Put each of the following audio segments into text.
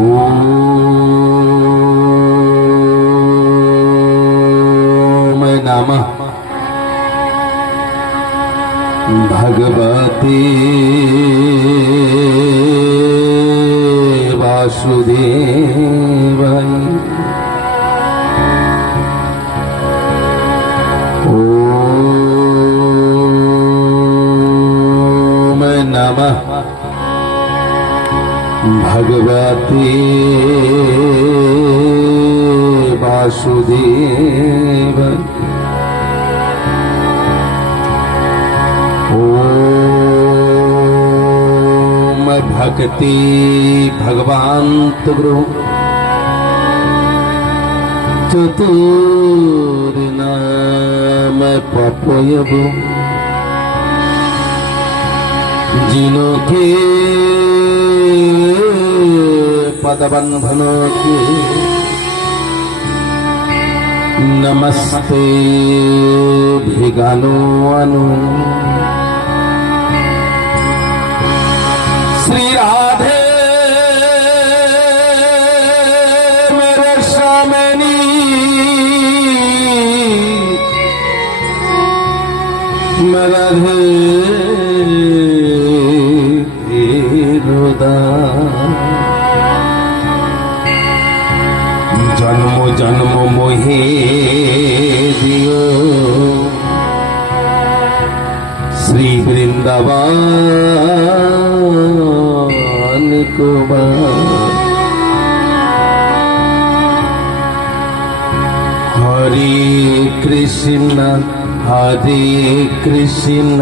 ओम नमः भगवते वासुदेवाय। ओम नमः भगवते वासुदेवाय। ओम भक्ति भगवान्त गुरु चतुर्नाम पपयब जिनके पदबंधन के नमस्ते भिगानो अनु। श्री राधे मेरे स्वामिनी राधे जन्म जन्म मोहे दियो श्री वृंदावन कुमार। हरे कृष्ण कृष्ण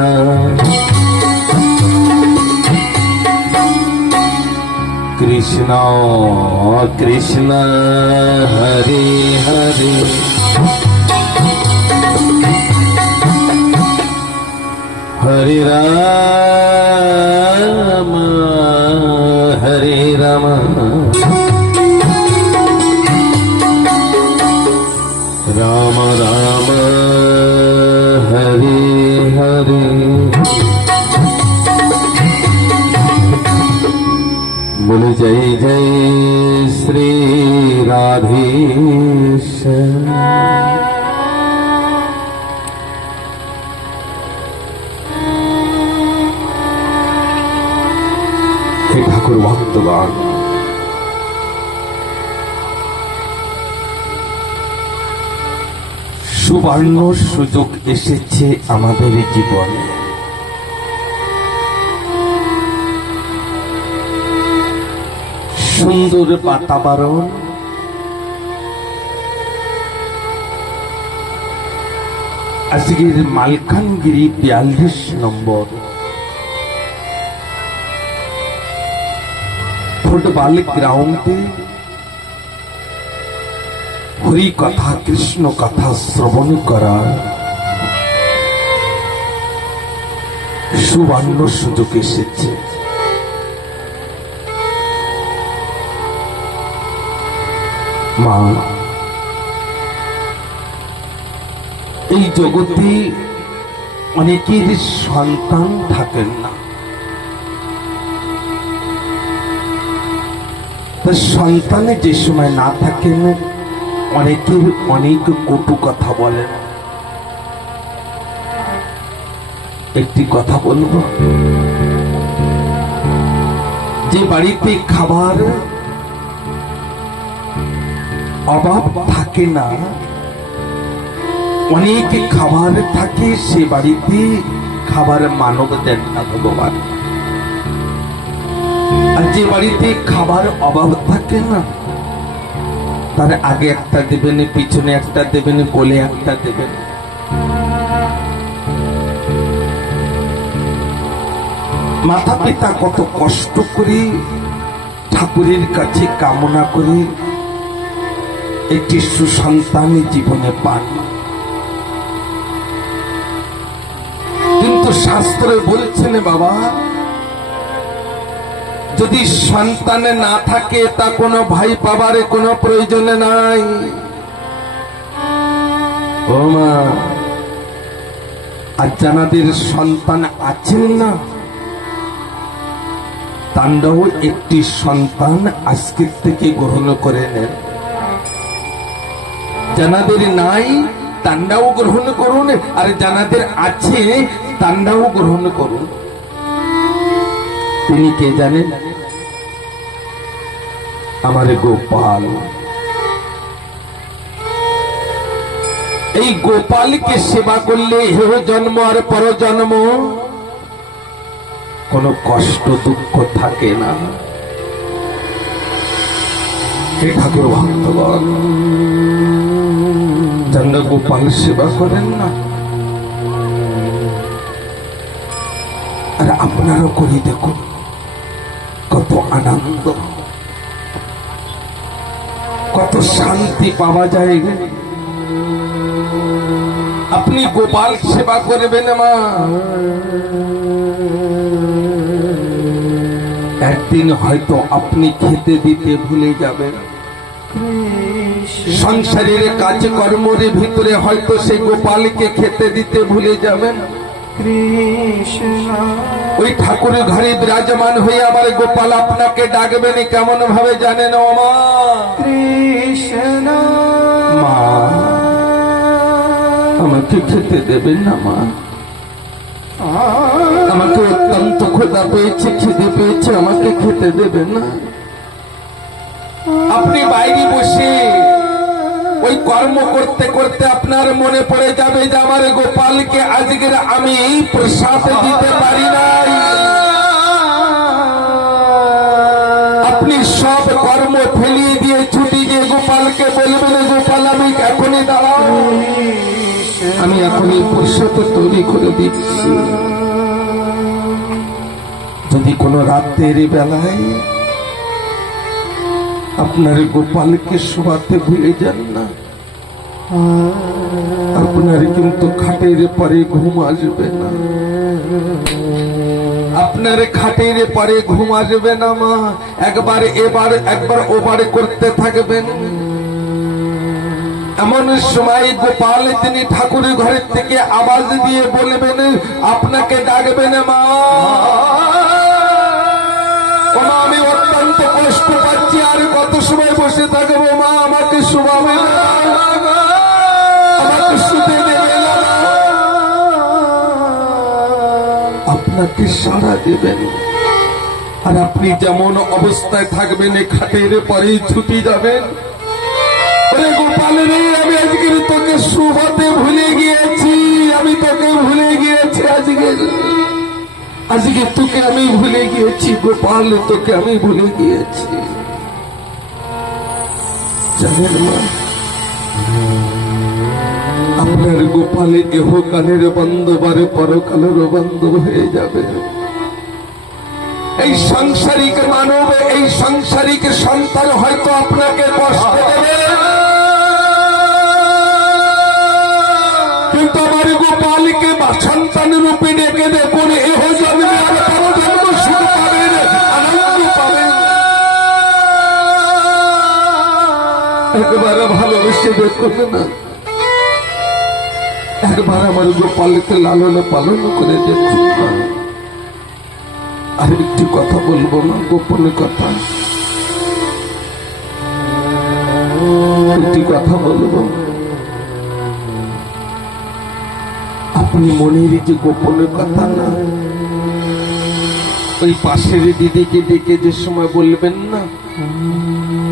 कृष्ण हरे हरे हरे राम राम राम हरे हरे। बोले जय जय श्री राधेश। हे ठाकुर भक्तगण, সুবর্ণ সুযোগ এসেছে আমাদের জীবনে। সুন্দর বাতাবরণ, আজকের মালকানগিরি 42 নম্বর ফুটবল গ্রাউন্ডে হরি কথা কৃষ্ণ কথা শ্রবণ করা সুবর্ণ সুযোগ এসেছে। মা, এই জগতে অনেকের সন্তান থাকেন না, সন্তানে যে সময় না থাকেন অনেকের অনেক কটু কথা বলেন। একটি কথা বলবো, যে বাড়িতে খাবার অভাব থাকে না, অনেক খাবার থাকে, সে বাড়িতে খাবার মানব দেন না ভগবান। আর যে বাড়িতে খাবার অভাব থাকে না, তার আগে একটা দেবেন, পিছনে একটা দেবেন, কোলে একটা দেবেন। মাতা পিতা কত কষ্ট করে ঠাকুরের কাছে কামনা করে একটি সুসন্তান জীবনে পান, কিন্তু শাস্ত্রে বলছেন বাবা, যদি সন্তানে না থাকে তা কোনো ভাই পাবার কোনো প্রয়োজন নাই। ও মা, আর যাদের সন্তান আছেন না, তাণ্ডাও একটি সন্তান আজকের থেকে গ্রহণ করে নেন। যাদের নাই তাণ্ডাও গ্রহণ করুন, আর যাদের আছে তাণ্ডাও গ্রহণ করুন। তিনি কে জানেন? আমার গোপাল। এই গোপালকে সেবা করলে হেহ জন্ম আর পরজন্ম কোনো কষ্ট দুঃখ থাকে না। হে ঠাকুর ভক্তগণ, যারা গোপাল সেবা করেন না, আর আপনারও করি দেখুন কত আনন্দ, কত শান্তি পাওয়া যায়। আপনি গোপাল সেবা করবেন মা, একদিন হয়তো আপনি খেতে দিতে ভুলে যাবেন। সংসারের কাজকর্মের ভিতরে হয়তো সেই গোপালকে খেতে দিতে ভুলে যাবেন। ওই ঠাকুরের ঘরে বিরাজমান হয়ে আবার গোপাল আপনাকে ডাকবেন কেমন ভাবে জানেন? ও মা কৃষ্ণ, মা আমাকে খেতে দেবেন না মা, আমাকে অত্যন্ত ক্ষুধা পেয়েছে, খিদে পেয়েছে, আমাকে খেতে দেবেন না। আপনি বাইরে বসে ওই কর্ম করতে করতে আপনার মনে পড়ে যাবে যে আমার গোপালকে আজকের আমি প্রসাদ দিতে পারি নাই। আপনি সব কর্ম ফেলিয়ে দিয়ে ছুটি গিয়ে গোপালকে বলবেন, গোপাল আমি এখনই দাঁড়াও, আমি এখনই প্রসাদ তৈরি করে দিচ্ছি। যদি কোনো রাতের বেলায় আপনার গোপালকে শোয়াতে ভুলে যান না, আপনার কিন্তু খাটের পরে ঘুম আসবে না, আপনার খাটের পরে ঘুম আসবে না মা। একবার এবার একবার ওবার করতে থাকবেন। এমন সময় গোপাল তিনি ঠাকুরের ঘরের থেকে আওয়াজ দিয়ে বলবেন, আপনাকে ডাকবেন মা, আমি অত্যন্ত কষ্ট পাচ্ছি, আর কত সময় বসে থাকবো মা, আমাকে শোয়াবে না, আমাকে শুতে দেবে না। আপনাকে সাড়া দেবেন, আর আপনি যেমন অবস্থায় থাকবেন খাটের পরেই ছুটি যাবেন। গোপাল রে, আমি আজকে তোকে শোভাতে ভুলে গিয়েছি, আমি তোকে ভুলে গিয়েছি, আজকে তোকে আমি ভুলে গিয়েছি গোপাল, তোকে আমি ভুলে গিয়েছি। জানেন মা, আপনার গোপালে ইহকালের বান্ধব আর পরকালের বান্ধব হয়ে যাবে। এই সাংসারিক মানব, এই সাংসারিক সন্তান হয়তো আপনাকে কষ্ট দেবে, কিন্তু আমার গোপালকে সন্তান রূপে ডেকে দেখুন, এহ জন্মে আর পরজন্ম সুখ পাবেন, আনন্দ পাবেন। একবার ভালোবেসে দেখুন না, একবার আমার গোপালকে লালন পালন করে দেখুন না। আর একটি কথা বলবো না, গোপন কথা, একটি কথা বলবো। আপনি মনের যে গোপন কথা না, ওই পাশের দিদিকে ডেকে যে সময় বলবেন না,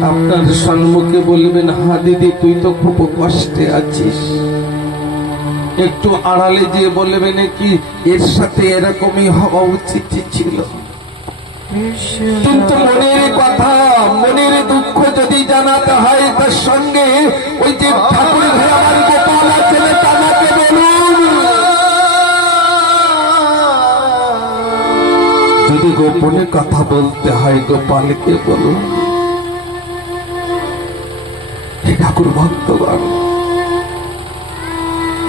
আপনার সম্মুখে বলবেন, হ্যাঁ দিদি তুই তো খুব কষ্টে আছিস, একটু আড়ালে যে বলবেন কি এর সাথে এরকমই হওয়া উচিত ছিল। কিন্তু মনের কথা, মনের দুঃখ যদি জানাতে হয়, তার সঙ্গে ওই যে ঠাকুরের ঘরে আমার গোপাল আছে তাকে বলুন। যদি গোপনে কথা বলতে হয় গোপালকে বলুন। ঠাকুর ভক্তগণ,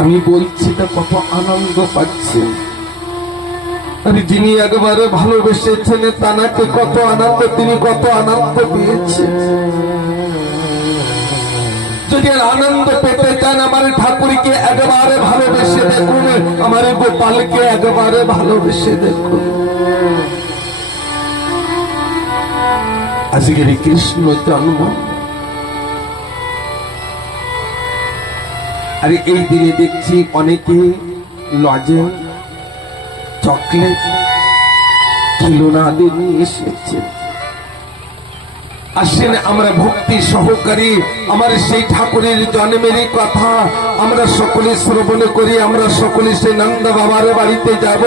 আমি বলছি তা কত আনন্দ পাচ্ছি, আর যিনি একবারে ভালোবেসেছেন তাকে কত আনন্দ, তিনি কত আনন্দ পেয়েছেন। যদি আনন্দ পেতে চান আমার ঠাকুরকে একবারে ভালোবেসে দেখুন, আমার গোপালকে একবারে ভালোবেসে দেখুন। আজকের কৃষ্ণ জন্ম। আর এই দিনে দেখছি অনেকে লজেন্স, চকলেট, খিলুনা আদি নিয়ে এসেছে। আসেন আমরা ভক্তি সহকারী আমার সেই ঠাকুরের জন্মের কথা আমরা সকলে শ্রবণ করি। আমরা সকলে সেই নন্দ বাবার বাড়িতে যাব,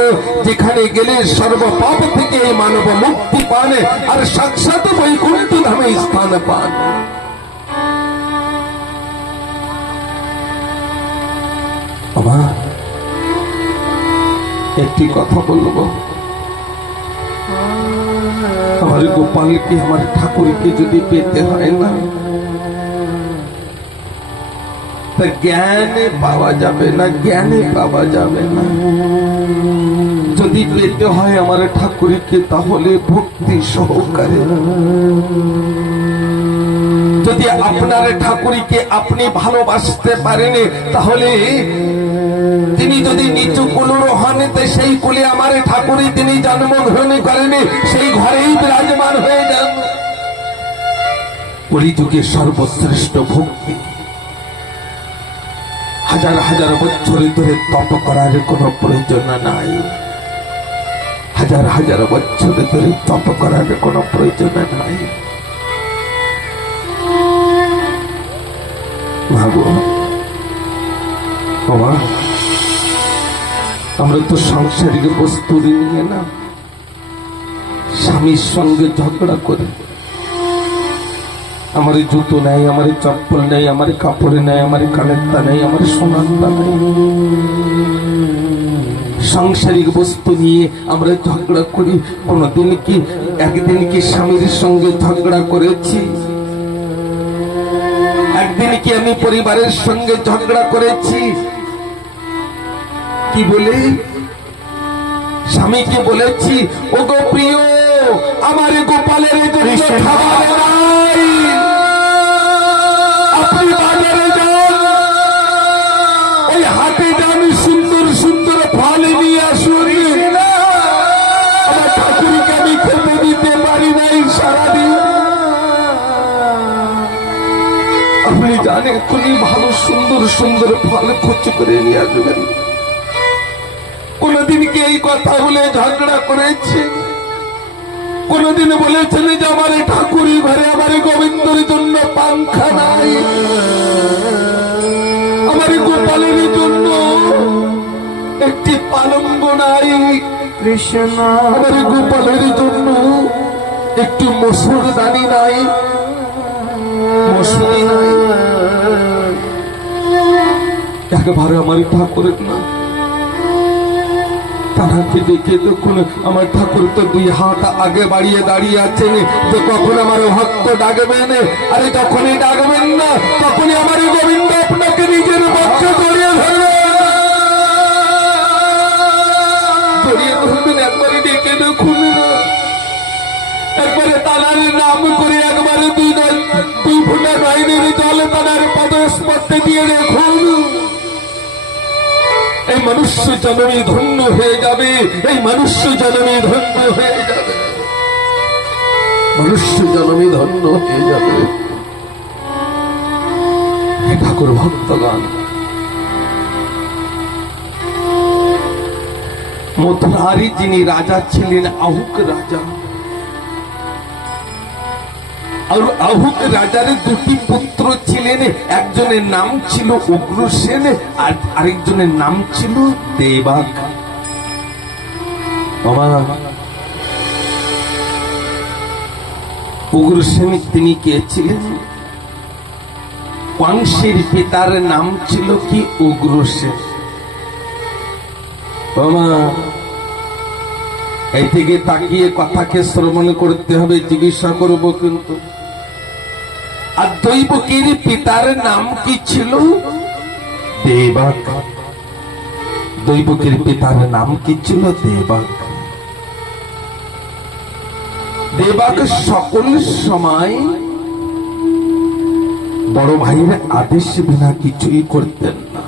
যেখানে গেলে সর্বপাপ থেকে মানব মুক্তি পান আর সাক্ষাৎ বৈকুণ্ঠ ধামে স্থান পান। আমার একটি কথা বলবো, আমার গোপালকে আমার ঠাকুরকে যদি পেতে হয় না, তা জ্ঞানে পাওয়া যাবে না, জ্ঞানে পাওয়া যাবে না। যদি পেতে হয় আমার ঠাকুরকে তাহলে ভক্তি সহকারে। যদি আপনার ঠাকুরকে আপনি ভালোবাসতে পারেন তাহলে তিনি যদি নিচু কুলুর হন, সেই কুলে আমার ঠাকুরই তিনি জন্মগ্রহণ করেন, সেই ঘরেই বিরাজমান হয়ে যান। কলিযুগে সর্বশ্রেষ্ঠ ভক্তি। হাজার হাজার বছর ধরে তপ করার কোন প্রয়োজন নাই, হাজার হাজার বছর ধরে তপ করার কোন প্রয়োজন নাই। ভাবো বাবা, আমরা তো সাংসারিক বস্তু নিয়ে না স্বামীর সঙ্গে ঝগড়া করি। আমার জুতো নেই, আমার চপ্পল নেই, আমার কাপড় নেই, আমার কানেরটা নেই, আমার সোনারটা নেই। সাংসারিক বস্তু নিয়ে আমরা ঝগড়া করি। কোনদিন কি একদিন কি স্বামীর সঙ্গে ঝগড়া করেছি? একদিন কি আমি পরিবারের সঙ্গে ঝগড়া করেছি? কি বলে স্বামীকে বলেছি, ও গো প্রিয়, আমার গোপালের জন্য খাবার নাই, আপনি বাজারে যান, ওই হাটে যান, সুন্দর সুন্দর ফল নিয়ে আসুন। আমার ঠাকুরকে আমি খেতে দিতে পারি নাই সারাদিন। আপনি জানেন তুমি ভালো সুন্দর সুন্দর ফল খোঁজ করে নিয়ে আসবেন। কোনদিন কি এই কথা বলে ঝগড়া করেছে? কোনদিন বলেছেন যে আমার ঠাকুরই ঘরে আমার গোবিন্দর জন্য পাংখা নাই, আমার গোপালের জন্য একটি পালঙ্গ নাই, কৃষ্ণ আমার গোপালের জন্য একটি মসুর দানি নাই, মসুরি নাই। একবার আমার ঠাকুরের না তাহাকে দেখে তখন আমার ঠাকুর তো দুই হাত আগে বাড়িয়ে দাঁড়িয়ে আছেন যে কখন আমার ভক্ত ডাকবেন। আরে যখনই ডাকবেন না তখনই আমার গোবিন্দ আপনাকে নিজের পক্ষে জড়িয়ে ধরবেন, জড়িয়ে ধরবেন। একবারে ডেকে দেখুন, একবারে তানার নাম করে একবারে দুই ফুটা নয়নের জলে তানার পদস্পর্শে দিয়ে দেখুন। এই মনুষ্য জন্মে ধন্য হয়ে যাবে, এই মনুষ্য জন্মে ধন্য হয়ে যাবে, মনুষ্য জন্মে ধন্য হয়ে যাবে। ঠাকুর ভক্তগণ, মথুরারই যিনি রাজা ছিলেন আহুক রাজা, আর আহুক রাজার দুটি পুত্র ছিলেন। একজনের নাম ছিল উগ্রসেন আর আরেকজনের নাম ছিল দেবাক। উগ্রসেন তিনি কে ছিলেন? কংসের পিতার নাম ছিল কি উগ্রসেন। এই থেকে তাকিয়ে কথাকে শ্রবণ করতে হবে, জিজ্ঞাসা করব কিন্তু। আর দৈবকীর পিতার নাম কি ছিল? দেবাক। দৈবকীর পিতার নাম কি ছিল? দেবাক। দেবাক সকল সময় বড় ভাইয়ের আদেশ বিনা কিছুই করতেন না।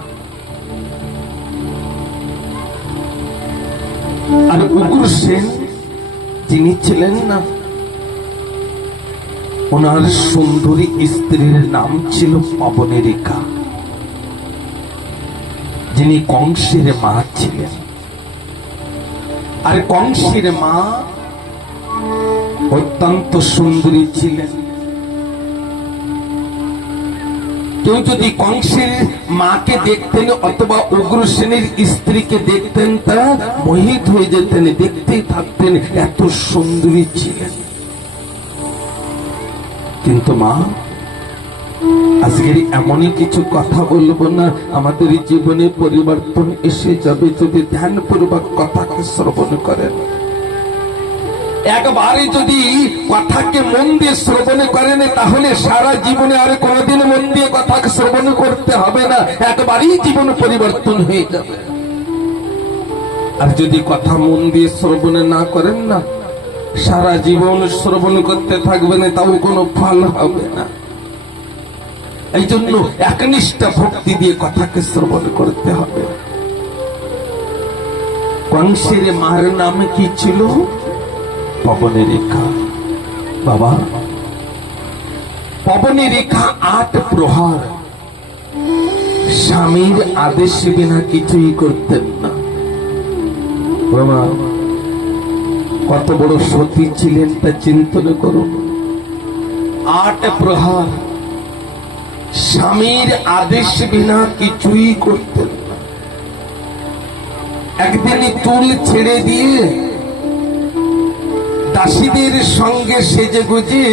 আর উগ্রসেন যিনি ছিলেন না, ওনার সুন্দরী স্ত্রীর নাম ছিল পবনেরিকা, যিনি কংসের মা ছিলেন। আর কংসের মা অত্যন্ত সুন্দরী ছিলেন। কেউ যদি কংসের মাকে দেখতেন অথবা উগ্রসেনের স্ত্রীকে দেখতেন, তারা মোহিত হয়ে যেতেন, দেখতেই থাকতেন, এত সুন্দরী ছিলেন। কিন্তু মা, আজকের এমনই কিছু কথা বলবো না, আমাদের জীবনে পরিবর্তন এসে যাবে যদি ধ্যানপূর্বক কথাকে শ্রবণ করেন। একবারে যদি কথাকে মন দিয়ে শ্রবণ করেন, তাহলে সারা জীবনে আর কোনোদিন মন দিয়ে কথাকে শ্রবণ করতে হবে না, একবারেই জীবন পরিবর্তন হয়ে যাবে। আর যদি কথা মন দিয়ে শ্রবণ না করেন না, সারা জীবন শ্রবণ করতে থাকবেন, তাও কোনো ফল হবে না। এই জন্য একনিষ্ঠ ভক্তি দিয়ে কথাকে শ্রবণ করতে হবে। কংসের মার নাম কি ছিল? পবনেরিকা। বাবা, পবনেরিকা 8 প্রহর স্বামীর আদেশ বিনা কিছুই করতেন না। বাবা, কত বড় সতী ছিলেন তা চিন্তনা করুন। 8 প্রহর স্বামীর আদেশ বিনা কিছুই করতেন না। একদিন চুল ছেড়ে দিয়ে দাসীদের সঙ্গে সেজে গুজে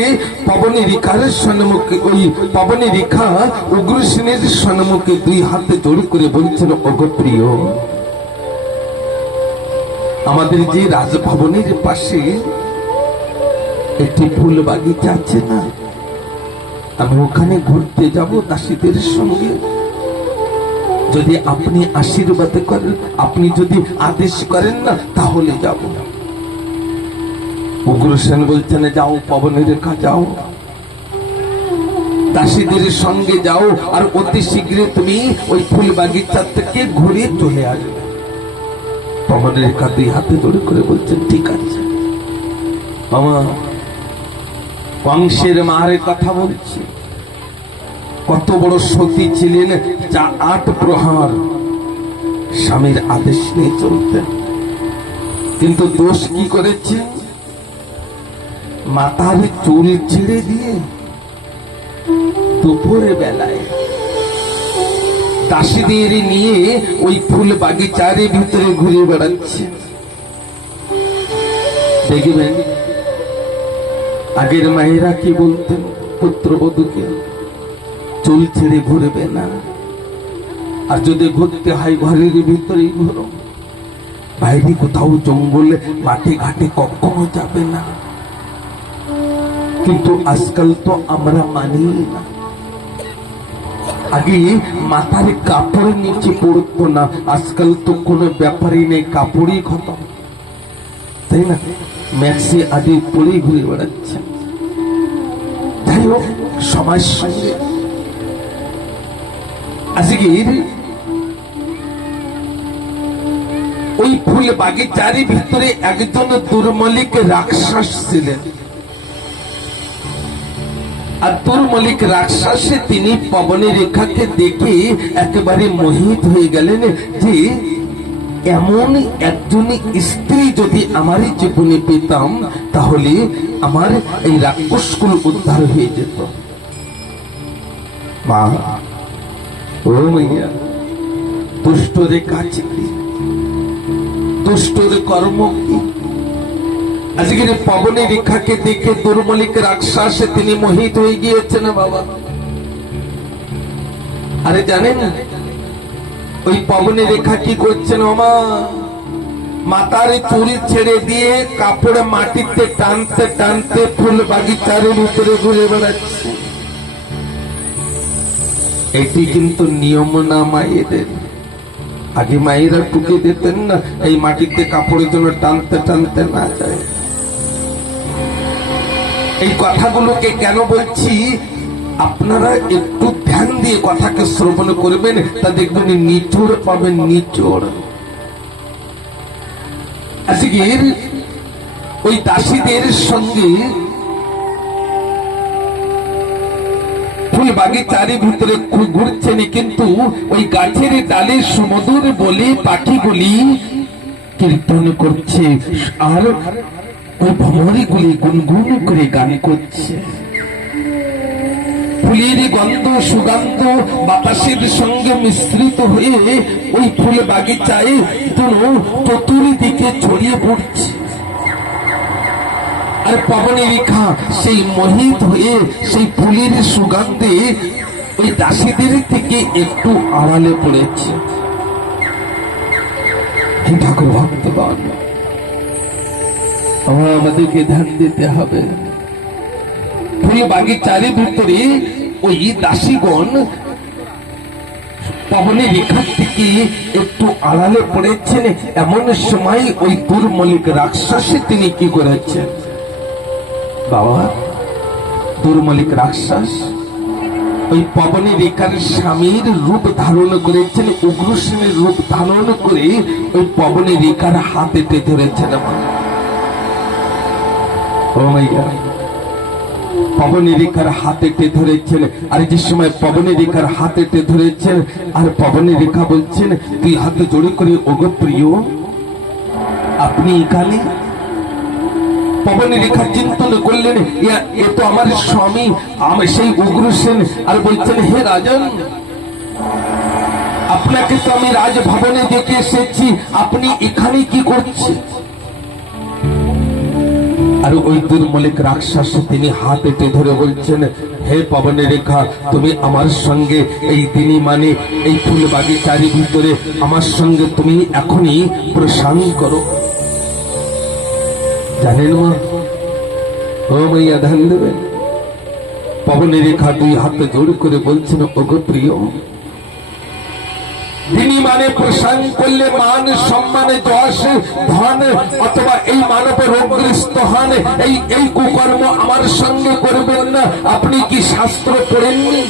পবনেরিকার সম্মুখে, ওই পবনেরিকা উগ্রসেনের সম্মুখে 2 হাতে জোড় করে বলছিল, ওগো প্রিয়, আমাদের যে রাজভবনের পাশে একটি ফুল বাগিচা আছে না, আমি ওখানে ঘুরতে যাব দাসীদের সঙ্গে। যদি আপনি আশীর্বাদ করেন, আপনি যদি আদেশ করেন না, তাহলে যাব। উগ্রসেন বলছেন, যাও পবনেরিকা, যাও, দাসীদের সঙ্গে যাও, আর অতি শীঘ্র তুমি ওই ফুল বাগিচা থেকে ঘুরে চলে আসবে। পবনেরিকা 2 হাতে জোড়ে করে বলছেন, ঠিক আছে। মামা, কংসের মার কথা বলছি, কত বড় সতী ছিলেন, যা 8 প্রহর স্বামীর আদেশ নিয়ে চলতেন। কিন্তু দোষ কি করেছে? মাথার চুল ছেড়ে দিয়ে দুপুরে বেলায় দাসীদের নিয়ে ওই ফুল বাগিচার ভিতরে ঘুরে বেড়াচ্ছে। দেখবেন আগের মায়েরা কি বলতেন পুত্রবধূকে, চুল ছেড়ে ঘুরবে না, আর যদি ঘুরতে হয় ঘরের ভিতরেই ঘুরো, বাইরে কোথাও জঙ্গলে মাঠে ঘাটে কখনো যাবে না। কিন্তু আজকাল তো আমরা মানি না। আগে মাথার কাপড় নিচে পড়তো না, আজকাল তো কোনো ব্যাপারই নেই, কাপড়ই খতম, তাই না? ম্যাক্সি আদি পরেই ঘুরে বেড়াচ্ছে। যাই হোক, সমাজ সঙ্গে আজকের ওই ফুল বাগিচার ভিতরে একজন দুর্মলিক রাক্ষস ছিলেন। আর দুর্মলিক রাক্ষসে তিনি পবনেরিকাকে দেখে একেবারে মোহিত হয়ে গেলেন, যে এমন একজন স্ত্রী যদি আমার জীবনে পেতাম, তাহলে আমার এই রাক্ষসকুল উদ্ধার হয়ে যেত। মা, ও মাইয়া, দুষ্টরে কাছে কি, দুষ্টরে কর্ম কি? আজকের পবনেরিকাকে দেখে দুর্মলিক রাক্ষসে তিনি মোহিত হয়ে গিয়েছেন বাবা। আরে জানেন ওই পবনেরিকা কি করছেন? ওমা, মাথার চুল ছেড়ে দিয়ে কাপড়ে মাটিতে টানতে টানতে ফুল বাগিচার ভিতরে ঘুরে বেড়াচ্ছে। এটি কিন্তু নিয়ম না মায়েদের। আগে মায়েরা টুকে দিতেন না, এই মাটিতে কাপড়ের জন্য টানতে টানতে না যায়। এই কথাগুলোকে কেন বলছি, আপনারা একটু ধ্যান দিয়ে কথাকে শ্রবণ করবেন, তা দেখবেন নিচড় পাবেন, নিচড়। আজকের ওই দাসীদের সঙ্গে বাগিচার ভিতরে ঘুরছেন, কিন্তু ওই গাছের ডালে সুমধুর বলে পাখিগুলি কীর্তন করছে, আর ওই ভ্রমরীগুলি গুনগুন করে গান করছে। ফুলের গন্ধ সুগন্ধ বাতাসের সঙ্গে মিশ্রিত হয়ে ওই ফুল বাগিচায় চতুর্দিকে ছড়িয়ে পড়ছে। আর পবনে রেখা সেই মোহিত হয়ে সেই ফুলের সুগন্ধে ওই দাসীদের থেকে একটু আড়ালে পড়েছে। ঠাকুর ভক্তগণ, আমাদেরকে ধ্যান দিতে হবে। ফুল বাগিচার ভিতরে ওই দাসীগণ পবনের রেখার থেকে একটু আড়ালে পড়েছেন। এমন সময় ওই দুর্মলিক রাক্ষসী তিনি কি করেছেন বাবা? দুর্মলিক রাক্ষস ওই পবনের রেখার স্বামীর রূপ ধারণ করেছেন, উগ্রসেনের রূপ ধারণ করে ওই পবনের রেখার হাতেতে ধরেছেন। ও মাইয়া, পবনের রেখার হাতেতে ধরেছেন। আর যে সময় পবনের রেখার হাতেতে ধরেছেন, আর পবনের রেখা বলছেন, তুই হাতে জোড়ে করে, ওগো প্রিয় আপনি এখানে? পবনের রেখা চিন্তন করলেন, এ তো আমার স্বামী, আমি সেই উগ্রসেন। আর বলছেন, হে রাজন, আপনাকে তো আমি রাজভবনে দেখে এসেছি, আপনি এখানে কি করছেন? আর ওই দুর্মলিক রাক্ষস তিনি হাত এঁটে ধরে বলছেন, হে পবনের রেখা, তুমি আমার সঙ্গে এই দিনই মানে এই ফুল বাগিচার ভিতরে আমার সঙ্গে তুমি এখনই প্রসান করো। জানেন মা, ও মাইয়া ধ্যান দেবেন। পবনের রেখা দুই হাতে জোড় করে বলছেন, ওগো প্রিয়, তিনি মানে প্রসান করলে মান সম্মানে যশ ধন অথবা এই মানব রোগগ্রস্ত হন, এই কুকর্ম আমার সঙ্গে করবেন না। আপনি কি শাস্ত্র পড়েননি?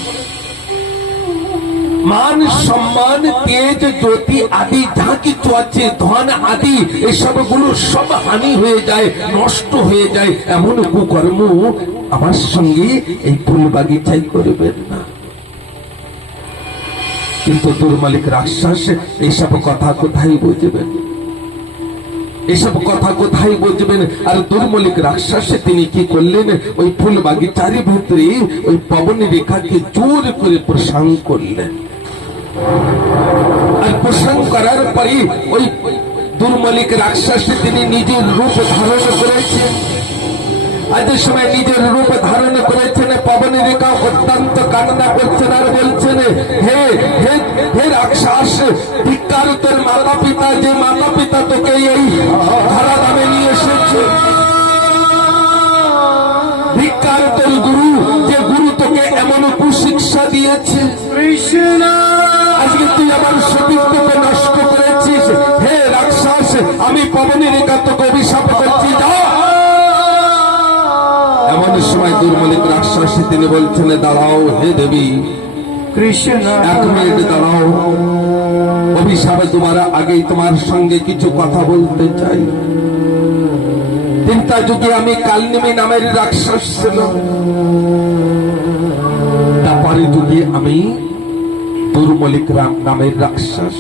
মান সম্মান তেজ জ্যোতি আদি যা কিছু আছে, ধন আদি এসব গুলো সব হানি হয়ে যায়, নষ্ট হয়ে যায়। এমন কুকর্ম আমার সঙ্গে এই ফুল বাগিচায় করবেন না। কিন্তু দুর্মালিক রাক্ষস এইসব কথা কোথায় বুঝবেন? এসব কথা কোথায় বুঝবেন? আর দুর্মলিক রাক্ষস তিনি কি করলেন, ওই ফুল বাগিচার ভিতরে ওই পবনের রেখাকে জোর করে প্রসান করলেন। আর প্রসান করার পরে ওই দুর্মলিক রাক্ষস তিনি নিজের রূপ ধারণ করেছেন। আজের সময় নিজের রূপ ধারণ করেছেন। পবনের রেখা অত্যন্ত কান্না করছেন আর বলছেন, হে হে হে রাক্ষস, ধিক্কার তোর মাতা পিতা, যে মাতা পিতা তোকে এই ধরা দামে নিয়ে এসেছে। ধিক্কার তোর গুরু, যে গুরু তোকে এমন কুশিক্ষা দিয়েছে। আজকে তুই আমার সতীত্বকে নষ্ট করেছিস। হে রাক্ষস, আমি পবনের রেখা তোকে অভিশাপ করছি, যা। এমন সময় দুর্মলিক রাক্ষস তিনি বলছেন, দাঁড়াও হে দেবী কৃষ্ণ, এক মিনিট দাঁড়াও। অভিশাপ তোমার আগেই তোমার সঙ্গে কিছু কথা বলতে চাই। চিন্তা যুগে আমি কালনেমি নামের রাক্ষস ছিল, তারপরে যুগে আমি দুর্মলিক রাম নামের রাক্ষস।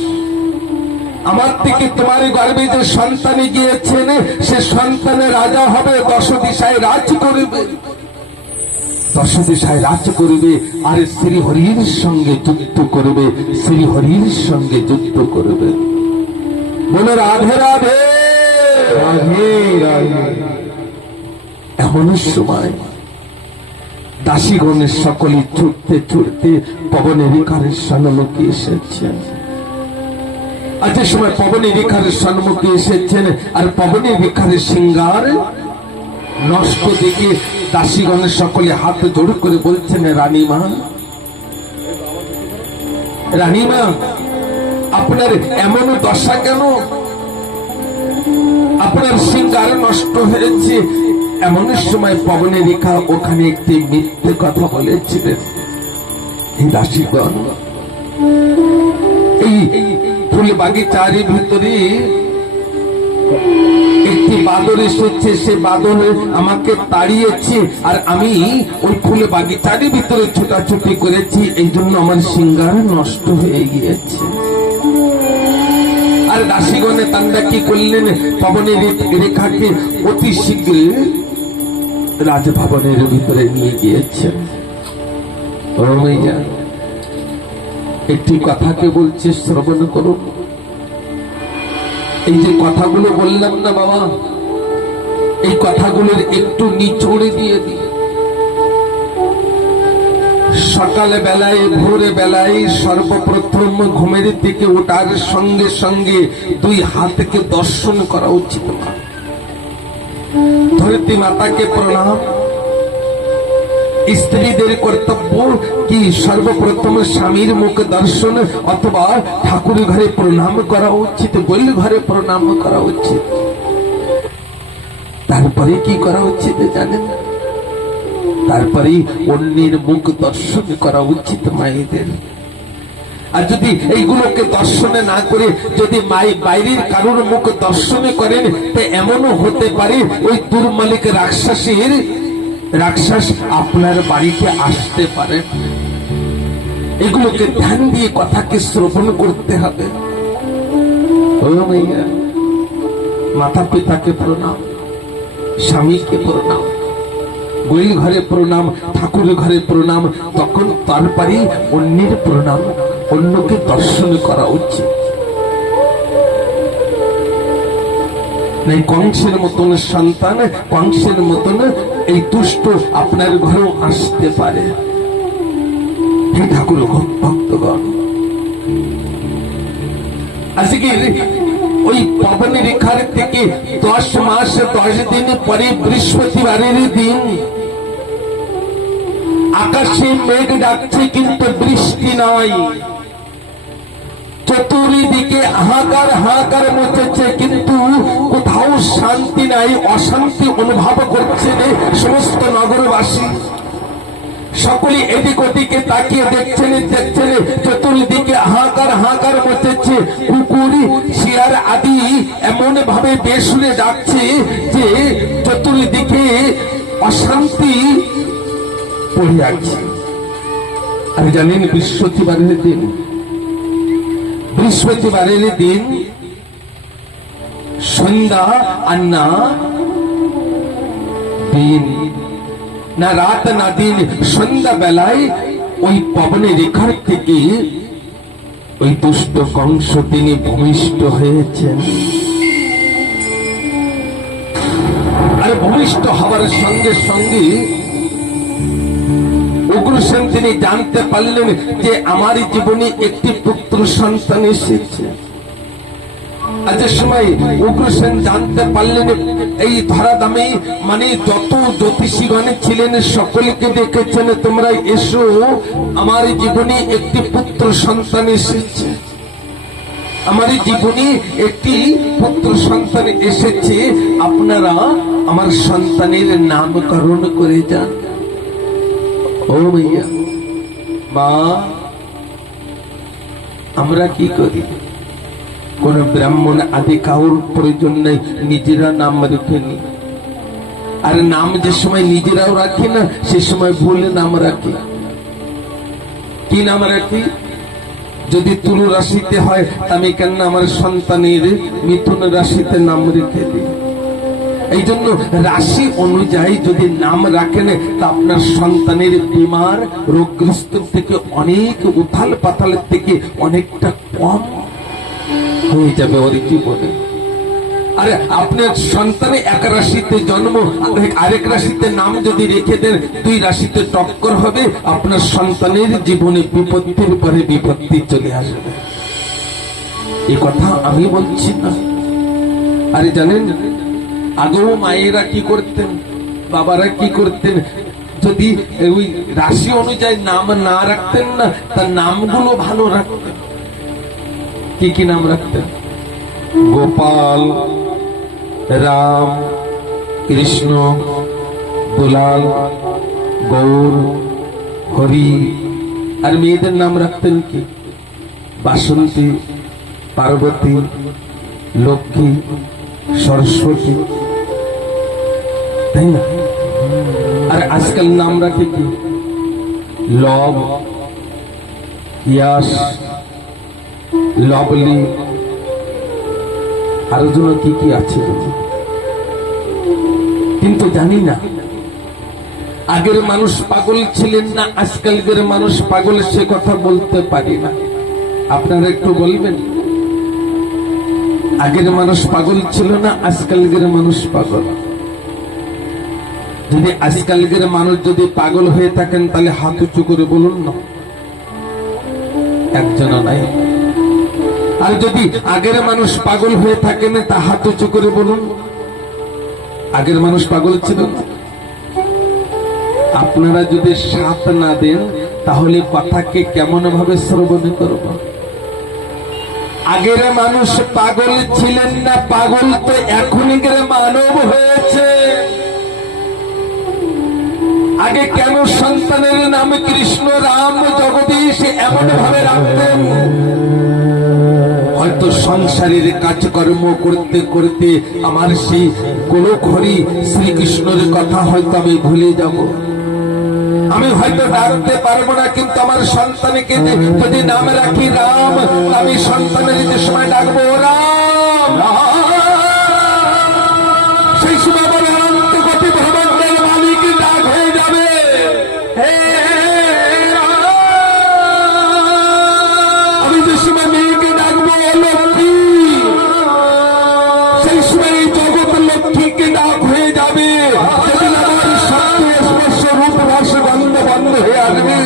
আমার থেকে তোমার গর্ভে যে সন্তানে গিয়েছেন, সে সন্তানের রাজা হবে, 10 দিশায় রাজ করবে, 10 দিশায় রাজ করবে। আর শ্রীহরির সঙ্গে যুদ্ধ করবে, শ্রীহরির সঙ্গে যুদ্ধ করবে। বলে রাধে রাধে রাধে রাধে। এমন সময় দাসীগণের সকলে ছুটতে ছুটতে পবনের রেখার সম্মুখে এসেছেন। আজকের সময় পবনের রেখার সম্মুখে এসেছেন। আর পবনের রেখার সিঙ্গার নষ্ট দেখে দাসীগণের সকলে হাত জোড় করে বলছেন, রানীমা, রানীমা, আপনার এমন দশা কেন? আপনার সিঙ্গার নষ্ট হয়েছে। এমন সময় পবনের রেখা ওখানে একটি মিথ্যে কথা বলেছিলেন। এই দাসীগণ এই ফুল বাগিচার ভিতরে একটি বাদর এসেছে, সে বাদর আমাকে তাড়িয়েছে, আর আমি ওই ফুল বাগিচার ভিতরে ছোটাছুটি করেছি, এই জন্য আমার সিংহার নষ্ট হয়ে গিয়েছে। আর দাসীগণে তান্ডা কি করলেন, পবনের রেখাকে অতি শীঘ্র রাজভবনের ভিতরে নিয়ে গিয়েছেন। ও মাইয়া, একটি কথাকে বলছে, শ্রবণ করুন। এই যে কথাগুলো বললাম না বাবা, এই কথাগুলোর একটু নিচড়ে দিয়ে দিই। সকালে বেলায়, ভোরে বেলায় সর্বপ্রথম ঘুমের থেকে ওঠার সঙ্গে সঙ্গে দুই হাতকে দর্শন করা উচিত। ধরতী মাতাকে প্রণাম। স্ত্রীদের কর্তব্য কি সর্বপ্রথম স্বামীর মুখ দর্শন অথবা ঠাকুর ঘরে প্রণাম করা উচিত, গোল ঘরে প্রণাম করা উচিত। তারপরে কি করা উচিত জানেন? তারপরে অন্যের মুখ দর্শন করা উচিত মায়েদের। আর যদি এইগুলোকে দর্শনে না করে যদি বাইরের কারোর মুখ দর্শনে করেন, তো এমনও হতে পারে ওই দুর্মালিক রাক্ষস আপনার বাড়িতে আসতে পারে। এগুলোকে ধ্যান দিয়ে কথাকে শ্রবণ করতে হবে। ও ভাইয়া, মাতা পিতাকে প্রণাম, স্বামীকে প্রণাম, গোইল ঘরে প্রণাম, ঠাকুর ঘরে প্রণাম, তখন তারপরে অন্যের প্রণাম, অন্যকে দর্শন করা উচিত। কংসের মতন সন্তান, কংসের মতন এই দুষ্ট আপনার ঘরেও আসতে পারে। হে ঠাকুর ভক্তগণ, আজকে ওই পবন রেখার থেকে 10 মাস 10 দিন পরে বৃহস্পতিবারের দিন আকাশে মেঘ ডাকছে, কিন্তু বৃষ্টি নাই। চতুর্দিকে হাহাকার হাহাকার মচেছে, কিন্তু কোথাও শান্তি নাই। অশান্তি অনুভব করছে সমস্ত নগরবাসী। সকলে এদিক ওদিকে তাকিয়ে দেখছেন। চতুর্দিকে হাহাকার হাহাকার মচেছে। কুকুর, শিয়ার আদি এমন ভাবে বেসুরে ডাকছে যে চতুর্দিকে অশান্তি পড়ে আছে। আর জানেন, বৃহস্পতিবারের দিন সন্ধ্যা আর না দিন, না রাত না দিন, সন্ধ্যা বেলায় ওই পবনের রেখার থেকে ওই দুষ্ট কংস তিনি ভূমিষ্ঠ হয়েছেন। আর ভূমিষ্ঠ হওয়ার সঙ্গে সঙ্গে উগ্রসেন তিনি জানতে পারলেন যে আমার জীবনে একটি পুত্র সন্তান এসেছে। আজ সময় উগ্রসেন জানতে পারলেন, এই ধরাধামে মানে যত জ্যোতিষীগণ ছিলেন সকলকে দেখেছেন, তোমরা এসো, আমার জীবনে একটি পুত্র সন্তান এসেছে। আমার জীবনে একটি পুত্র সন্তান এসেছে, আপনারা আমার সন্তানের নামকরণ করে যান। ও ভাইয়া, মা, আমরা কি করি? কোন ব্রাহ্মণ আদি কাউর প্রয়োজন নেই, নিজেরা নাম রেখে নি। আর নাম যে সময় নিজেরাও রাখি না, সে সময় ভুলে নাম রাখি। কি নাম রাখি? যদি তুলো রাশিতে হয়, আমি কেন আমার সন্তানের মিথুন রাশিতে নাম রেখে দিই। এই জন্য রাশি অনুযায়ী যদি নাম রাখেন, তা আপনার সন্তানের বিমার রোগগ্রস্ত থেকে অনেক, উথাল পাতালের থেকে অনেকটা কম হয়ে যাবে ওর জীবনে। আরে আপনার সন্তানে এক রাশিতে জন্ম, আরেক রাশিতে নাম যদি রেখে দেন, 2 রাশিতে টক্কর হবে, আপনার সন্তানের জীবনে বিপত্তির পরে বিপত্তি চলে আসবে। এই কথা আমি বলছি না। আরে জানেন, আগেও মায়েরা কি করতেন, বাবারা কি করতেন, যদি ওই রাশি অনুযায়ী নাম না রাখতেন না, তার নামগুলো ভালো রাখতেন। কি কি নাম রাখতেন? গোপাল, রাম, কৃষ্ণ, দুলাল, গৌর, হরি। আর মেয়েদের নাম রাখতেন কি? বাসন্তী, পার্বতী, লক্ষ্মী, সরস্বতী, তাই না? আর আজকাল নাম রাখে কি? লব, ইয়াস, লবলি, আরো জন্য কি কি আছে, কিন্তু জানি না আগের মানুষ পাগল ছিলেন না আজকালকার মানুষ পাগল, সে কথা বলতে পারি না। আপনারা একটু বলবেন, আগের মানুষ পাগল ছিল না আজকালকার মানুষ পাগল? যদি আজকালকার মানুষ যদি পাগল হয়ে থাকেন তাহলে হাত উঁচু করে বলুন না, একজন নাই। আর যদি আগের মানুষ পাগল হয়ে থাকেন তা হাত উঁচু করে বলুন, আগের মানুষ পাগল ছিল না। আপনারা যদি সাথ না দেন তাহলে কথাকে কেমন ভাবে শ্রবণ করব? আগের মানুষ পাগল ছিলেন না, পাগল তো এখনকার মানব হয়েছে। আগে কেন সন্তানের নাম কৃষ্ণ, রাম, জগদীশ এমন ভাবে রাখতেন? হয়তো সংসারের কাজকর্ম করতে করতে আমার সেই গোলক-হরি শ্রীকৃষ্ণের কথা হয়তো আমি ভুলে যাব। আমি হয়তো ডাকতে পারবো না, কিন্তু আমার সন্তানকে যদি নাম রাখি রাম, আমি সন্তানের যে সময় ডাকবো রাম, সেই সময় আমার অনন্ত কোটি ব্রহ্মাণ্ডের মালিক ডাক হয়ে যাবে, হে রাম। আমি যে সময় মেয়েকে ডাকবো লক্ষ্মী, সেই সময় এই জগৎ লক্ষ্মীকে ডাক হয়ে যাবে। সেদিন আমার সত্য স্পর্শ রূপ রস গন্ধ বন্ধ হয়ে আসবে।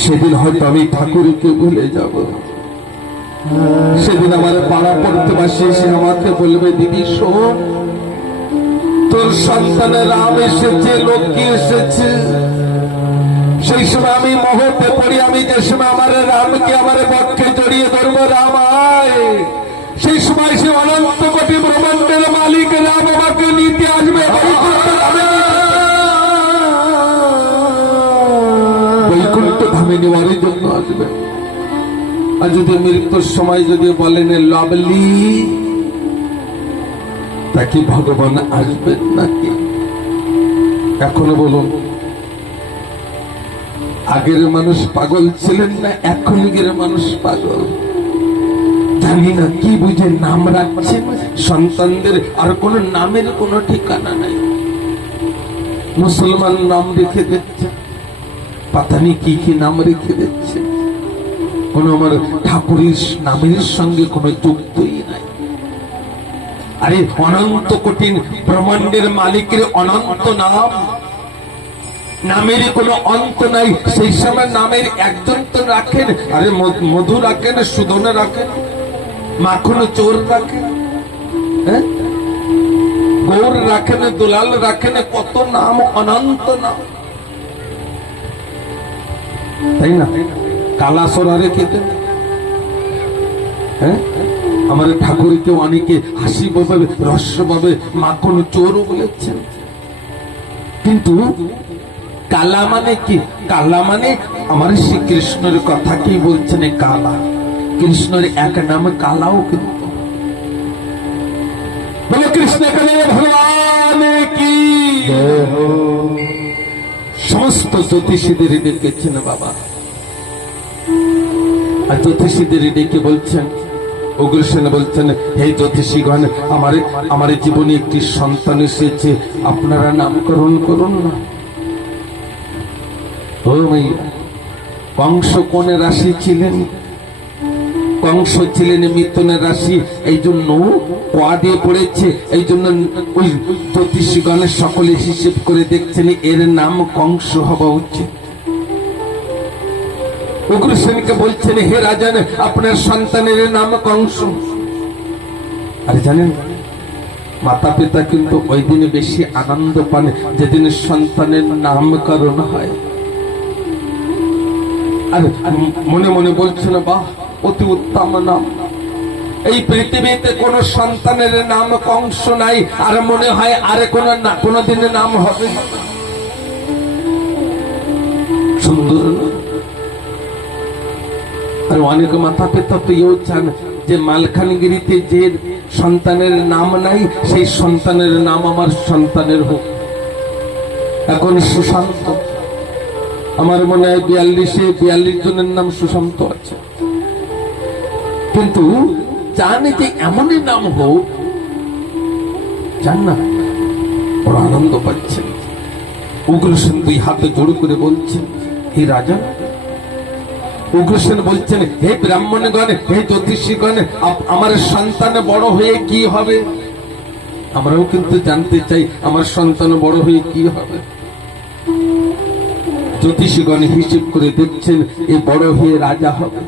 সেদিন হয়তো আমি ঠাকুরকে ভুলে যাব। সেদিন আমার পাড়া পড়তে এসে আমাকে বলবে, দিদি শোন, তোর সন্তানের রাম এসেছে, লক্ষ্মী এসেছে। সেই সময় আমি মোহতে পড়ি, আমি যে সময় আমার রামকে আমার পক্ষে জড়িয়ে ধরবো, রাম আয়, সেই সময় সে অনন্ত কোটি ব্রহ্মাণ্ডের মালিক রাম আমাকে নিতে আসবে, বৈকুণ্ঠ ধামে নেওয়ার জন্য আসবে। আর যদি মৃত্যুর সময় যদি বলেন লাভলি, তা কি ভগবান আসবেন নাকি? এখনো বলুন, আগের মানুষ পাগল ছিলেন না এখনকার মানুষ পাগল? জানি না কি বুঝে নাম রাখছেন সন্তানদের, আর কোন নামের কোন ঠিকানা নাই। মুসলমান নাম রেখে দিচ্ছে, পাতানি কি কি নাম রেখে দিচ্ছে, কোন আমার ঠাকুরের নামের সঙ্গে কোন যুক্তই নাই। আরে অনন্ত কঠিন ব্রহ্মাণ্ডের মালিকের অনন্ত নাম, নামের কোনো অন্ত নাই। সেই সময় নামের একজন তো রাখেন, আরে মধু রাখেন, সুধন রাখেন, মাখন চোর রাখেন, গৌর রাখেন, দুলাল রাখেন, কত নাম, অনন্ত নাম, তাই না? কালাসরা রেখে দেন। আমার ঠাকুরকে অনেকে হাসি ভাবে, রহস্য ভাবে মাখন চোরও বলেছেন। কিন্তু কালা মানে কি? কালা মানে আমার শ্রীকৃষ্ণের কথা কি বলছেন, কালা। কৃষ্ণের এক নাম কালাও, কিন্তু বলে কৃষ্ণ ভগবান কি। সমস্ত জ্যোতিষীদের ডেকেছেন বাবা, আর জ্যোতিষীদের ডেকে বলছেন, উগ্রসেন বলছেন, হে জ্যোতিষীগণ, আমার জীবনে একটি সন্তান এসেছে, আপনারা নামকরণ করুন না। ও মাইয়া, কংস কোন রাশি ছিলেন? কংস ছিলেন মিথুনের রাশি, এই জন্য কোয়া দিয়ে পড়েছে। এই জন্য ওই জ্যোতিষীগণের সকলে হিসেব করে দেখছেন এর নাম কংস হওয়া উচিত। উগ্রসেনকে বলছেন, হে রাজান, আপনার সন্তানের নাম কংস। আর জানেন, মাতা পিতা কিন্তু ওই দিনে বেশি আনন্দ পান যেদিন সন্তানের নামকরণ হয়। আর মনে মনে বলছেন, বাহ, অতি উত্তম নাম। এই পৃথিবীতে কোন সন্তানের নাম কংস নাই, আর মনে হয় আরে কোনদিন নাম হবে। সুন্দর। আর অনেক মাতা পিতা তো এও চান যে মালখানগিরিতে যে সন্তানের নাম নাই, সেই সন্তানের নাম আমার সন্তানের হোক। এখন সুশান্ত, আমার মনে হয় 42 জনের নাম সুশান্ত আছে, কিন্তু জানে যে এমনই নাম হোক, জান না, বড় আনন্দ পাচ্ছেন। উগ্রসেন 2 হাতে জোড় করে বলছেন, হে রাজা। উগ্রসেন বলছেন, হে ব্রাহ্মণগণ, হে জ্যোতিষীগণ, আমার সন্তান বড় হয়ে কি হবে? আমরাও কিন্তু জানতে চাই আমার সন্তান বড় হয়ে কি হবে। জ্যোতিষীগণ হিসেব করে দেখছেন, এ বড় হয়ে রাজা হবে।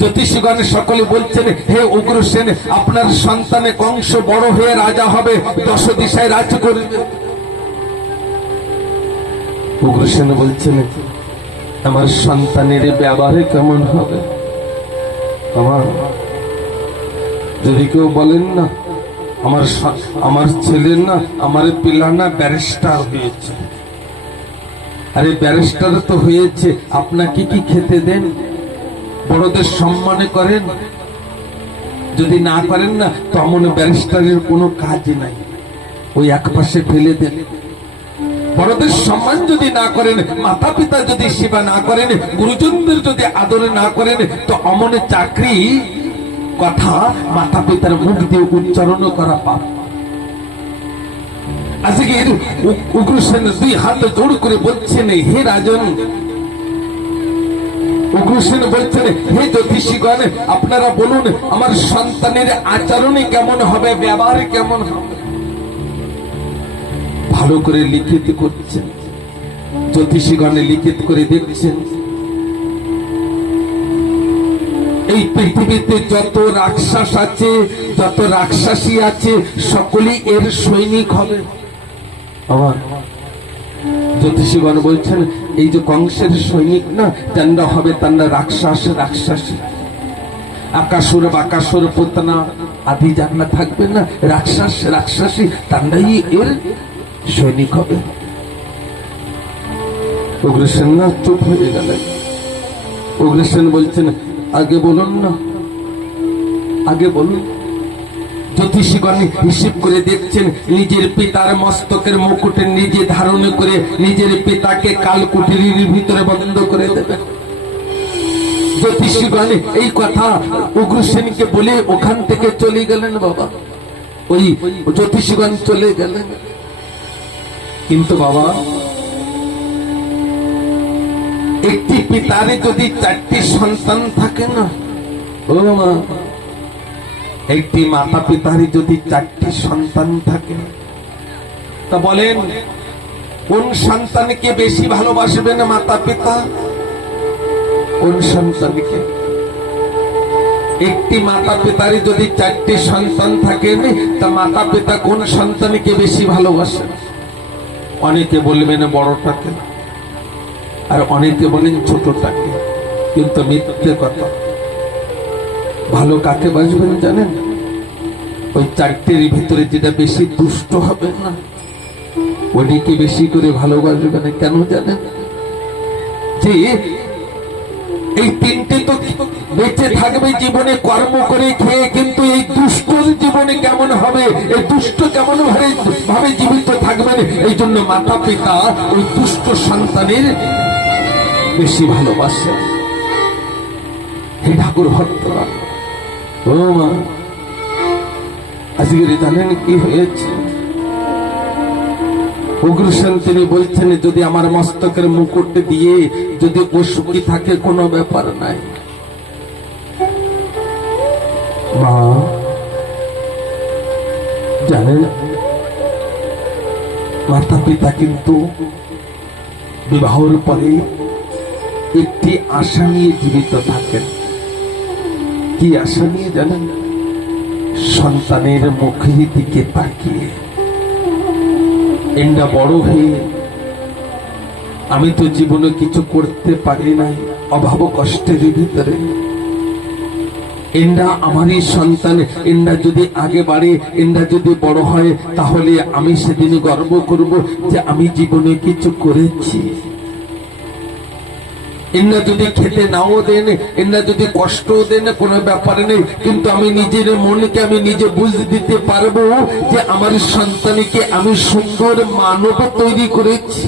জ্যোতিষীগণ সকলে বলছেন, হে উগ্রসেন, আপনার সন্তানে কংস বড় হয়ে রাজা হবে, 10 দিশায় রাজ করবে। উগ্রসেন বলছেন, আমার সন্তানের ব্যবহারে কেমন হবে? আমার যদি কেউ বলেন না, আমার ছেলে না, আমার পিলা না ব্যারিস্টার হয়েছে। আরে ব্যারিস্টার তো হয়েছে, আপনাকে কি খেতে দেন? বড়দের সম্মান করেন? যদি না করেন না, তো এমন ব্যারিস্টারের কোনো কাজ নাই, ওই একপাশে ফেলে দেন। বড়দের সম্মান যদি না করেন, মাতা পিতা যদি সেবা না করেন, গুরুজনদের যদি আদর না করেন, তো অমন চাকরি কথা মাতা পিতার মুখ দিয়ে উচ্চারণ করা পাপ। আজকে উগ্রসেন 2 হাত জোড় করে বলছেন, হে রাজন। উগ্রসেন বলছেন, হে জ্যোতিষীগণ, আপনারা বলুন আমার সন্তানের আচরণে কেমন হবে, ব্যবহারে কেমন হবে? ভালো করে লিখিত করছেন। জ্যোতিষীগণে লিখিত করে দেখছেন, এই পৃথিবীতে যত রাক্ষস আছে, যত রাক্ষসী আছে, সকলেই এর সৈনিক হবে। আবার জ্যোতিষীগণ বলছেন, এই যে কংসের সৈনিক না, তান্ডা হবে, তান্ডা রাক্ষসী। আকাশুর বাকাশুর পুতনা আদি জানা থাকবে না, রাক্ষসী তান্ডাই এর সৈনিক হবে। উগ্রসেন না চুপ হয়ে গেলেন। উগ্রসেন বলছেন, আগে বলুন না, আগে বলুন। জ্যোতিষীগণ হিসেব করে দেখছেন, নিজের পিতার মস্তকের মুকুটে নিজে ধারণ করে নিজের পিতাকে কালকুটির ভিতরে বন্ধ করে দেবেন। জ্যোতিষীগণ এই কথা উগ্রসেনকে বলে ওখান থেকে চলে গেলেন। বাবা, ওই জ্যোতিষীগণ চলে গেলেন। কিন্তু বাবা, একটি পিতারে যদি 4টি সন্তান থাকে না, ও মা, একটি মাতা পিতারে যদি 4টি সন্তান থাকে, তা বলেন কোন সন্তানকে বেশি ভালোবাসবেন মাতা পিতা? কোন সন্তানকে? একটি মাতা পিতারে যদি 4টি সন্তান থাকে, তা মাতা পিতা কোন সন্তানকে বেশি ভালোবাসেন? অনেকে বলবেন বড়টাকে, আর অনেকে বলেন ছোটটাকে, কিন্তু মিথ্যে কথা। ভালো কাকে বাসবেন জানেন? ওই 4টির ভিতরে যেটা বেশি দুষ্ট হবে না, ওইটিকে বেশি করে ভালোবাসবেন। কেন জানেন? যে এই 3টে তো বেঁচে থাকবে জীবনে কর্ম করে খেয়ে, কিন্তু এই দুষ্ট জীবনে কেমন হবে, এই দুষ্ট কেমন ভাবে জীবিত থাকবেন। এই জন্য মাতা পিতা ওই দুষ্ট সন্তানের বেশি ভালোবাসে। হে ঠাকুর ভক্তরা, ও মা, আজকে জানেন কি হয়েছে? উগ্রসেন তিনি বলছেন, যদি আমার মস্তকের মুকুট দিয়ে যদি ও সুখী থাকে, কোনো ব্যাপার নাই। মা জানেন, মাতা পিতা কিন্তু বিবাহের পরে একটি আশা নিয়ে জীবিত থাকেন। কি আশা নিয়ে জানেন? সন্তানের মুখের দিকে তাকিয়ে, এন্ডা বড় হয়ে আমি তো জীবনে কিছু করতে পারি নাই, অভাব কষ্টের ভিতরে, এন্ডা আমারই সন্তান, এন্ডা যদি আগে বাড়ে, এন্ডা যদি বড় হয়, তাহলে আমি সেদিন গর্ব করব যে আমি জীবনে কিছু করেছি। এনা যদি খেতে নাও দেন, এনা যদি কষ্ট দেন, কোনো ব্যাপার নেই, কিন্তু আমি নিজের মনকে আমি নিজে বুঝে দিতে পারবো যে আমার সন্তানকে আমি সুন্দর মানব তৈরি করেছি।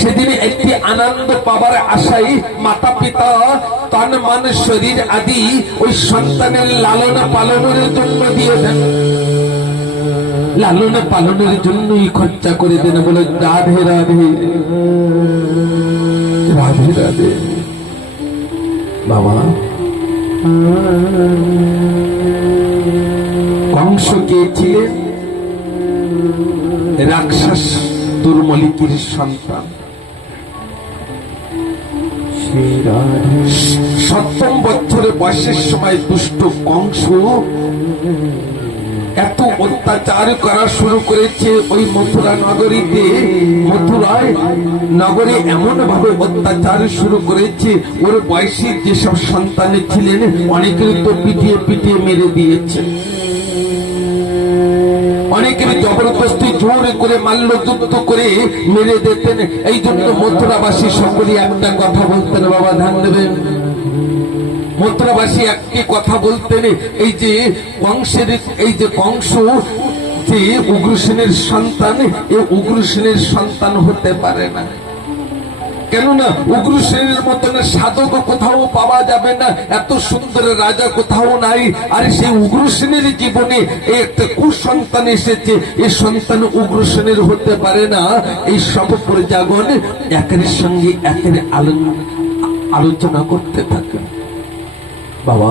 সেদিন একটি আনন্দ পাবার আশায় মাতা পিতা তন মন শরীর আদি ওই সন্তানের লালন পালনের জন্য দিয়ে দেন, লালন পালনের জন্যই খরচা করে দেন। বলে রাধে রাধে রাধে রাধে। বাবা, কংস কে ছিলেন? রাক্ষস দুর্মলিকির সন্তান। 7 বছরের বয়সের সময় দুষ্ট কংস এত অত্যাচার করা শুরু করেছে ওই মথুরা নগরীতে। মথুরায় নগরে এমন ভাবে অত্যাচার শুরু করেছে, ওর বয়সী যেসব সন্তান ছিলেন অনেকের তো পিটিয়ে পিটিয়ে মেরে দিয়েছে, অনেকের জবরদস্তি জোর করে মাল্য যুদ্ধ করে মেরে দিতেন। এই জন্য মথুরাবাসী সকলেই একটা কথা বলতেন, বাবা ধ্যান দেবেন, মথুরাবাসী একটি কথা বলতেন, এই যে কংসের, এই যে কংস যে উগ্রসেনের সন্তান, এই উগ্রসেনের সন্তান হতে পারে না। কেননা উগ্রসেনের মতন সাধক কোথাও পাওয়া যাবে না, এত সুন্দর রাজা কোথাও নাই। আর সেই উগ্রসেনের জীবনে এই একটা কুসন্তান এসেছে, এই সন্তান উগ্রসেনের হতে পারে না। এই সব প্রজাগণ একের সঙ্গে একের আলোচনা করতে থাকে। বাবা,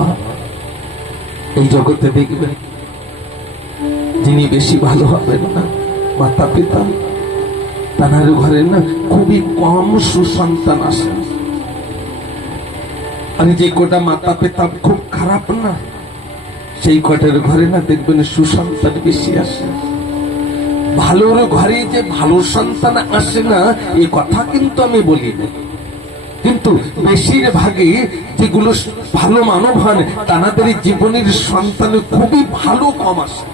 এই জগতে দেখবেন যিনি বেশি ভালো হবেন না মাতা পিতা, তার ঘরে না খুবই কম সুসন্তান আসে। আর যে কটা মাতা পিতা খুব খারাপ না, সেই কটার ঘরে না দেখবেন সুসন্তান বেশি আসে। ভালোর ঘরে যে ভালো সন্তান আসে না এই কথা কিন্তু আমি বলি না, কিন্তু বেশিরভাগে যেগুলো ভালো মানব হন তাদের জীবনের সন্তান খুবই ভালো কম আসে,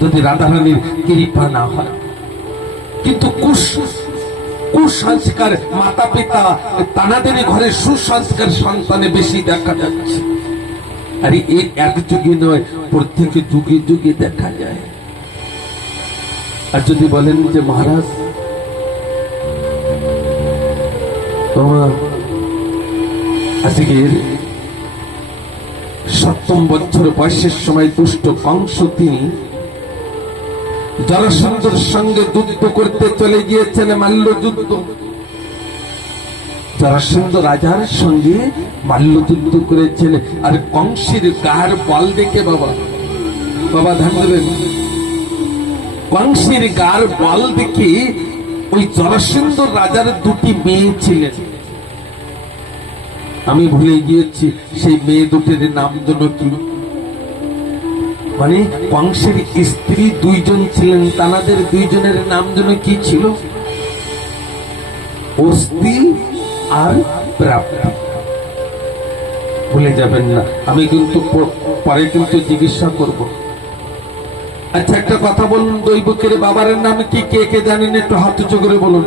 যদি রাধারানীর কৃপা না হয়। কিন্তু কুসংস্কার মাতা পিতা তাদের ঘরে সুসংস্কার সন্তানে বেশি দেখা যাচ্ছে। আর এই এক যুগে নয়, প্রত্যেক যুগে যুগে দেখা যায়। আর যদি বলেন যে মহারাজ তোমার আজকের 7 বছর বয়সের সময় দুষ্ট কংস তিনি জরাসন্ধের সঙ্গে যুদ্ধ করতে চলে গিয়েছেন, মাল্য যুদ্ধ। জরাসন্ধ রাজার সঙ্গে মাল্য যুদ্ধ করেছেন। আর কংসের গার বল দেখে বাবা ধ্যান দেবেন, কংসের গার বল দেখে ওই জরাসন্ধ রাজার 2টি মেয়ে ছিলেন, আমি ভুলে গিয়েছি সেই মেয়ে দুটির নাম যেন কি, মানে কংসের স্ত্রী 2 জন ছিলেন, তাদের 2 জনের নাম যেন কি ছিল, অস্তি আর প্রাপ্তি। ভুলে যাবেন না, আমি কিন্তু পরে কিন্তু জিজ্ঞাসা করব। আচ্ছা একটা কথা বলুন, দৈবকের বাবার নাম কি? কে কে জানেন একটু হাত উঁচু করে বলুন।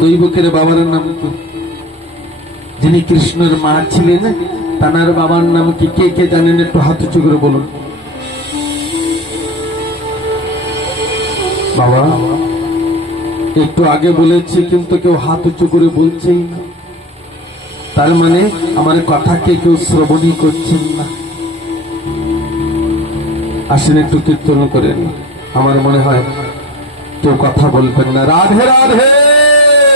দৈবকের বাবার নাম কি? যিনি কৃষ্ণের মা ছিলেন তার বাবার নাম কি? কে কে জানেন একটু হাত উঁচু করে বলুন। বাবা একটু আগে বলেছি কিন্তু কেউ হাত উঁচু করে বলছেই না, তার মানে আমার কথাকে কেউ শ্রবণই করছেন না। আসেন একটু কীর্তন করেন, আমার মনে হয় কেউ কথা বলবেন না। রাধে রাধে।